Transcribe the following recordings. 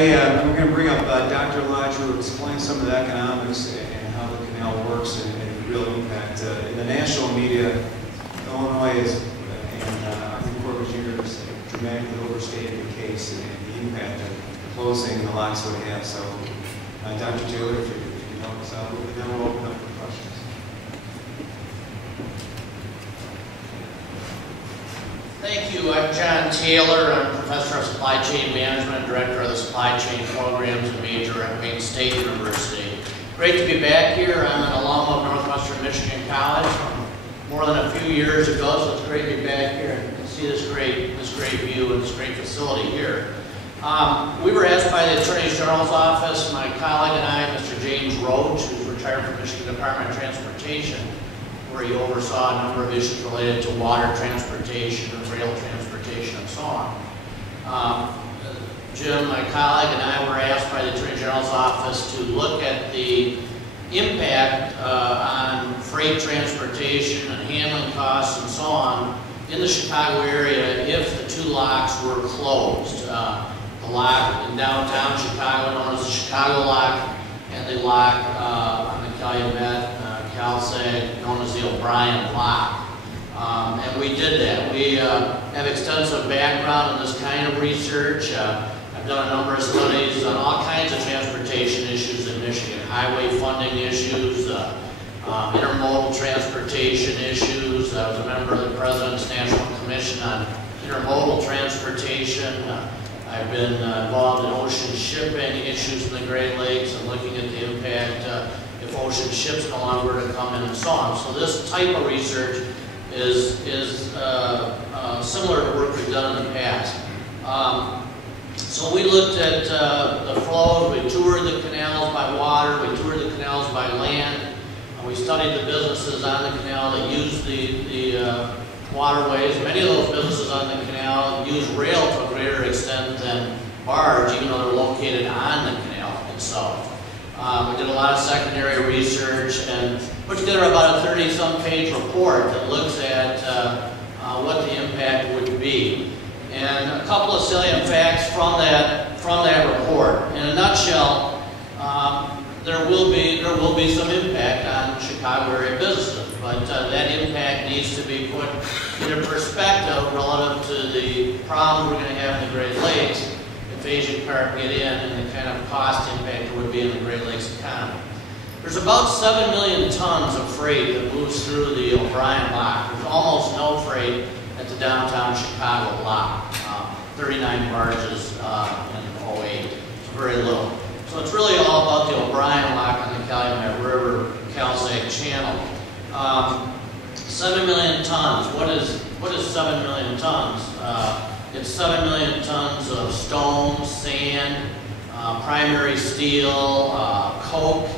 we're going to bring up Dr. Lodge, who will explain some of the economics and how the canal works and the real impact. In the national media, Illinois is, and Army Corps of Engineers dramatically overstated the case and the impact of closing the locks would have. So, Dr. Taylor, if you can help us out, and then we'll open up for questions. Thank you. I'm John Taylor. I'm Professor of Supply Chain Management, Director of the Supply Chain Programs and Major at Wayne State University. Great to be back here. I'm an alum of Northwestern Michigan College from more than a few years ago, so it's great to be back here and see this great view and this great facility here. We were asked by the Attorney General's office, my colleague and I, Mr. James Roach, who's retired from Michigan Department of Transportation, where he oversaw a number of issues related to water transportation and rail transportation and so on. Jim, my colleague, and I were asked by the Attorney General's office to look at the impact on freight transportation and handling costs and so on in the Chicago area if the two locks were closed. The lock in downtown Chicago, known as the Chicago Lock, and the lock on the Calumet, Calsag, known as the O'Brien Lock. And we did that. We have extensive background in this kind of research. I've done a number of studies on all kinds of transportation issues in Michigan, highway funding issues, intermodal transportation issues. I was a member of the President's National Commission on Intermodal Transportation. I've been involved in ocean shipping issues in the Great Lakes and looking at the impact if ocean ships no longer were to come in and so on. So this type of research is similar to work we've done in the past. So we looked at the flows, we toured the canals by water, we toured the canals by land, and we studied the businesses on the canal that use the waterways. Many of those businesses on the canal use rail to a greater extent than barge, even though they're located on the canal itself. We did a lot of secondary research and put together about a 30-some page report that looks at what the impact would be. And a couple of salient facts from that report. In a nutshell, there will be some impact on Chicago area businesses, but that impact needs to be put into perspective relative to the problems we're going to have in the Great Lakes if Asian carp get in and the kind of cost impact there would be in the Great Lakes economy. There's about 7 million tons of freight that moves through the O'Brien Lock. There's almost no freight at the downtown Chicago Lock. 39 barges in 08. It's very little. So it's really all about the O'Brien Lock on the Calumet River, Calsag Channel. 7 million tons. What is 7 million tons? It's 7 million tons of stone, sand, primary steel, coke.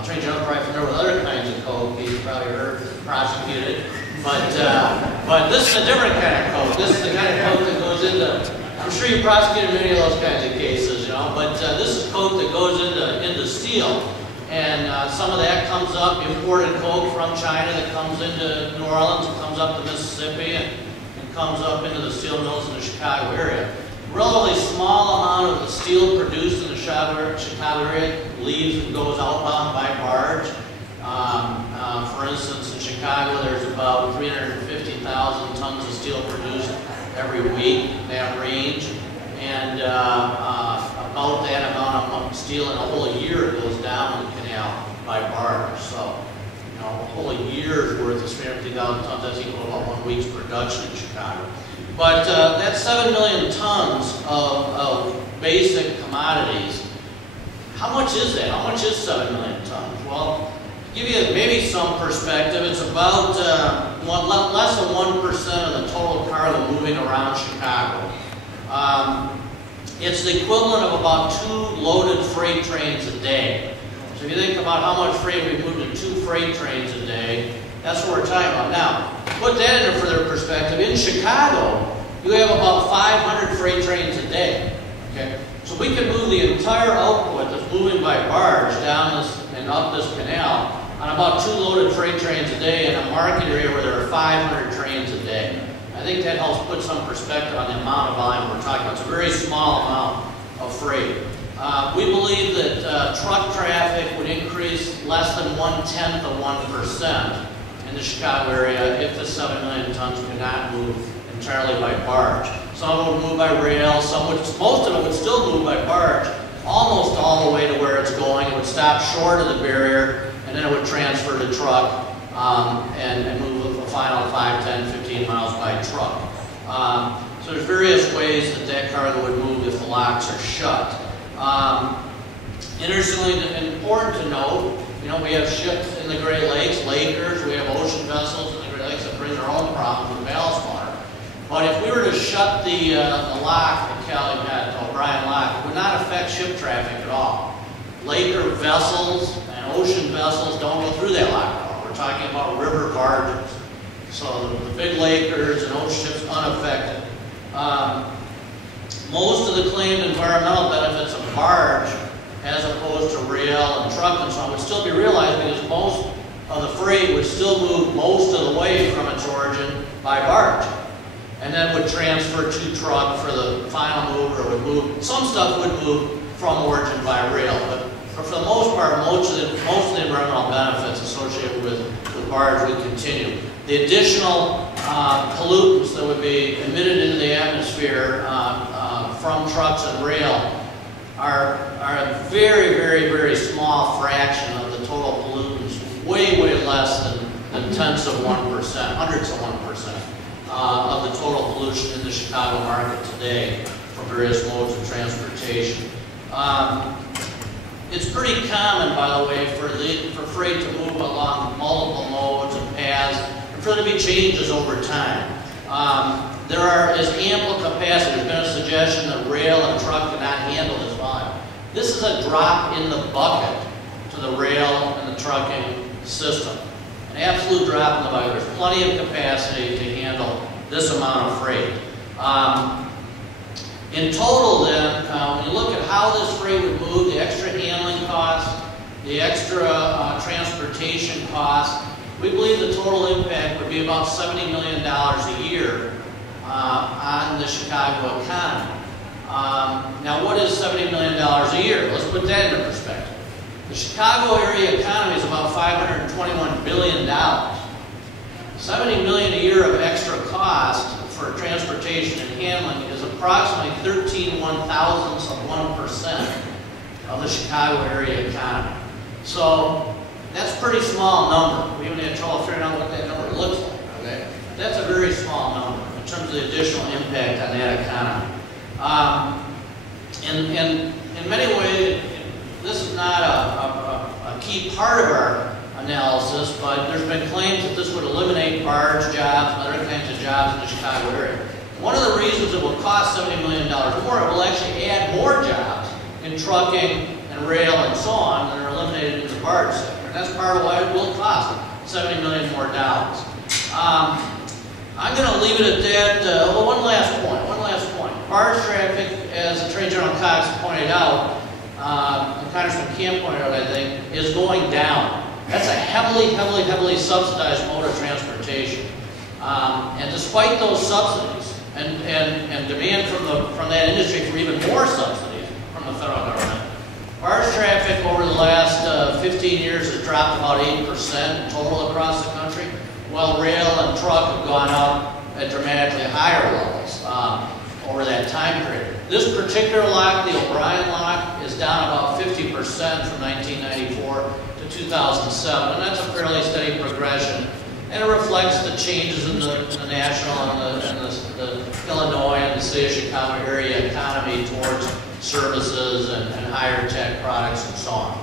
Attorney General probably familiar with other kinds of coke. He's probably heard prosecuted. But this is a different kind of coke. This is the kind of coke that goes into, I'm sure you prosecuted many of those kinds of cases, you know, but this is coke that goes into steel. And some of that comes up, imported coke from China that comes into New Orleans, and comes up to Mississippi, and comes up into the steel mills in the Chicago area. A relatively small amount of the steel produced in the Chicago area leaves and goes outbound by barge. For instance, in Chicago, there's about 350,000 tons of steel produced every week, that range, and about that amount of steel in a whole year goes down the canal by barge. So, you know, a whole year's worth of 350,000 tons, that's equal to about 1 week's production in Chicago. But that's 7 million tons of basic commodities. How much is that? How much is 7 million tons? Well, to give you maybe some perspective, it's about less than 1% of the total cargo moving around Chicago. It's the equivalent of about 2 loaded freight trains a day. So if you think about how much freight we move in 2 freight trains a day, that's what we're talking about. Now, put that into further perspective. In Chicago, you have about 500 freight trains a day. Okay? So we can move the entire output that's moving by barge down this and up this canal on about 2 loaded freight trains a day in a market area where there are 500 trains a day. I think that helps put some perspective on the amount of volume we're talking about. It's a very small amount of freight. We believe that truck traffic would increase less than 1/10 of 1% in the Chicago area if the 7 million tons could not move entirely by barge. Some would move by rail, most of it would still move by barge, almost all the way to where it's going. It would stop short of the barrier, and then it would transfer to truck and move a final 5, 10, 15 miles by truck. So there's various ways that cargo would move if the locks are shut. Interestingly, important to note, we have ships in the Great Lakes, Lakers, we have ocean vessels in the Great Lakes that bring their own problems with ballast water. But if we were to shut the lock at Calumet, O'Brien Lock, it would not affect ship traffic at all. Laker vessels and ocean vessels don't go through that lock at all. We're talking about river barges. So the big Lakers and ocean ships unaffected. Most of the claimed environmental benefits of barge, as opposed to rail and truck and so on, would still be realized because most of the freight would still move most of the way from its origin by barge, and then would transfer to truck for the final move, or would move. Some stuff would move from origin by rail, but for the most part, most of the environmental benefits associated with barge would continue. The additional pollutants that would be emitted into the atmosphere from trucks and rail are a very, very, very small fraction of the total pollutants, way, way less than tenths of 1%, hundredths of 1% of the total pollution in the Chicago market today from various modes of transportation. It's pretty common, by the way, for freight to move along multiple modes and paths, and for there to be changes over time. There is ample capacity. There's been a suggestion that rail and truck cannot handle this volume. This is a drop in the bucket to the rail and the trucking system. An absolute drop in the bucket. There's plenty of capacity to handle this amount of freight. In total then, when you look at how this freight would move, the extra handling costs, the extra transportation costs, we believe the total impact would be about $70 million a year on the Chicago economy. Now, what is $70 million a year? Let's put that into perspective. The Chicago area economy is about $521 billion. $70 million a year of extra cost for transportation and handling is approximately 13/1,000ths of 1% of the Chicago area economy. So that's a pretty small number. We even had trouble figuring out what that number looks like. Okay? That's a very small number in terms of the additional impact on that economy. And in many ways, this is not a key part of our analysis, but there's been claims that this would eliminate barge jobs and other kinds of jobs in the Chicago area. One of the reasons it will cost $70 million more, it will actually add more jobs in trucking and rail and so on that are eliminated in the barge sector. And that's part of why it will cost $70 million more dollars. I'm going to leave it at that. Well, one last point. Barge traffic, as Attorney General Cox pointed out, and Congressman Camp pointed out, I think, is going down. That's a heavily subsidized mode of transportation. And despite those subsidies and demand from that industry for even more subsidies from the federal government, barge traffic over the last 15 years has dropped about 8% in total across the country, while rail and truck have gone up at dramatically higher levels over that time period. This particular lock, the O'Brien lock, is down about 50% from 1994 to 2007, and that's a fairly steady progression, and it reflects the changes in the national and the Illinois and the city of Chicago area economy towards services and higher tech products and so on.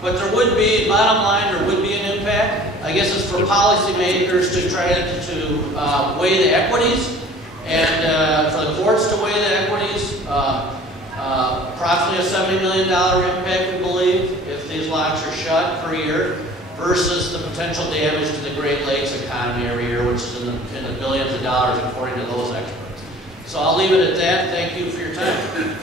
But there would be, bottom line, there would be an impact. I guess it's for policymakers to try to weigh the equities, and for the courts to weigh the equities. Approximately a $70 million impact, we believe, if these locks are shut per year, versus the potential damage to the Great Lakes economy every year, which is in the billions of dollars according to those experts. So I'll leave it at that. Thank you for your time.